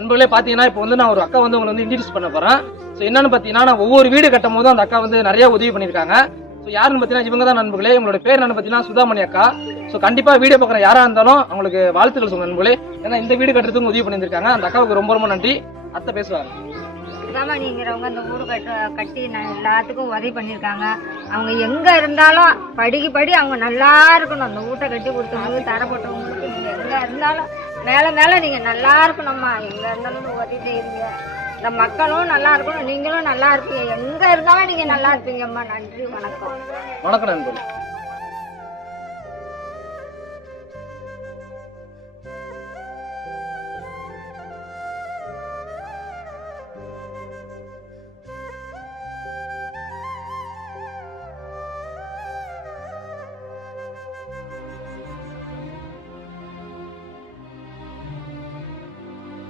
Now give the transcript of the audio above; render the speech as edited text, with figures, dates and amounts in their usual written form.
நண்பர்களே பாத்தீங்கன்னா இப்போ வந்து நான் ஒரு அக்கா வந்து உங்களை வந்து இன்ட்ரடியூஸ் பண்ண போறேன். ஸோ என்னன்னு பாத்தீங்கன்னா நான் ஒவ்வொரு வீடு கட்டும் போதும் அந்த அக்கா வந்து நிறைய உதவி பண்ணிருக்காங்க. ஸோ யாருன்னு பாத்தீங்கன்னா இவங்க தான் நண்பர்களே. உங்களோட பேர் என்னன்னு பாத்தீங்கன்னா சுதாமணி அக்கா. ஸோ கண்டிப்பா வீடியோ பார்க்குற யாரா இருந்தாலும் அவங்களுக்கு வாழ்த்துக்கள் சொல்லுங்க நண்பர்களே. ஏன்னா இந்த வீடு கட்டுறதுக்கு உதவி பண்ணியிருக்காங்க. அந்த அக்காவுக்கு ரொம்ப ரொம்ப நன்றி. அத்தை பேசுவாங்க. சுதாமணிங்கிறவங்க இந்த ஊரு கட்டி எல்லாத்துக்கும் உதவி பண்ணியிருக்காங்க. அவங்க எங்க இருந்தாலும் படி அவங்க நல்லா இருக்கணும். அந்த வீட்டை கட்டி கொடுத்தவங்களுக்கு தரப்பட்டவங்களுக்கு நீங்க எங்க இருந்தாலும் மேல நீங்க நல்லா இருக்கணும்மா. எங்க இருந்தாலும் உதவி செய்யுங்க. இந்த மக்களும் நல்லா இருக்கணும், நீங்களும் நல்லா இருப்பீங்க. எங்க இருந்தாலும் நீங்க நல்லா இருப்பீங்கம்மா. நன்றி, வணக்கம். வணக்கம் நண்பர்களே.